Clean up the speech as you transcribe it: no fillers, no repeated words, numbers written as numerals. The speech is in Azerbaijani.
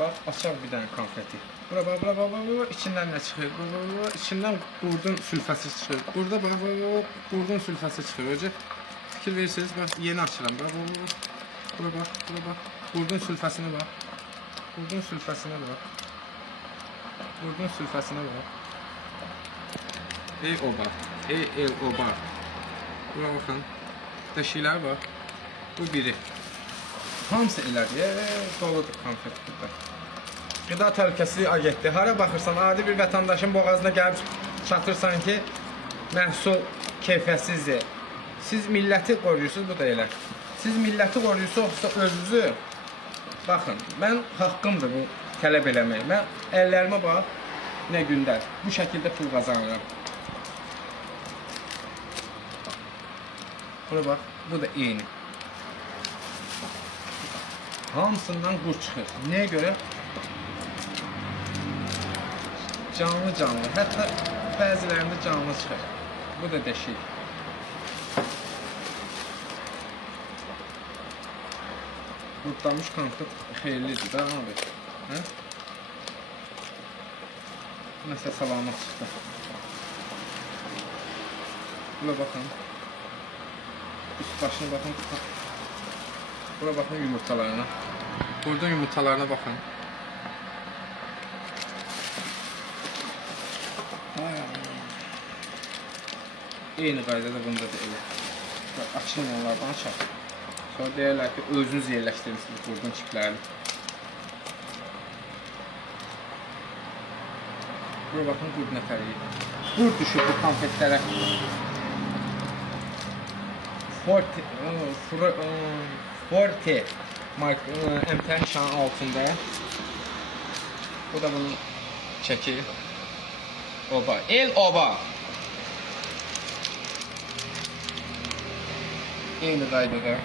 Bax, açaq bir dənə konfeti. Bura bax, bura bax, bura içindən nə çıxır? Bura, içindən qurdun sülfəsi çıxır. Burada bax, qurdun sülfəsi çıxır. Önce fikir verirsiniz, bax, yeni açıram. Bax, bura bax, bura bax. Qurdun sülfəsinə bax. Qurdun sülfəsinə bax. Qurdun sülfəsinə bax. Ey oba, ey oba. Bura baxın. Deşiklər bax. Bu biri. Hamısı elədir. Doludur konfet burada. Qida Təhlükəsizlik Agentliyi. Hara baxırsan, adi bir vətəndaşın boğazına gəlib çatırsan ki, məhsul keyfiyyətsizdir. Siz milləti qoruyursunuz, bu da elə. Siz milləti qoruyursunuz, özünüzü, baxın, mən haqqımdır bu tələb eləmək. Mən əllərimə bax, nə gündə bu şəkildə pul qazanıram. Bura bax, bu da eyni. Hamısından qur çıxır. Nəyə görə? Canlı. Hətta bəzilərində canlı çıxır. Bu da deşik. Qurtlamış konfet xeyirlidir da abi. Hə? Nəsə salamat çıxdı. Bura baxın. Üst başına baxın. Bura baxın yumurtalarına. Burada yumurtalarına baxın. Eyni qaydada bunda da elə. Açın onlardan açaq. Sonra deyirlər ki, özünüz yerləşdirirsiniz qurdun çiplərini. Bura baxın qurd nəfəri. Qurd düşür bu konfetlərə. Forte MT nişanı altında. Bu da bunun çəki. Oba. El oba. Eyni qaydada.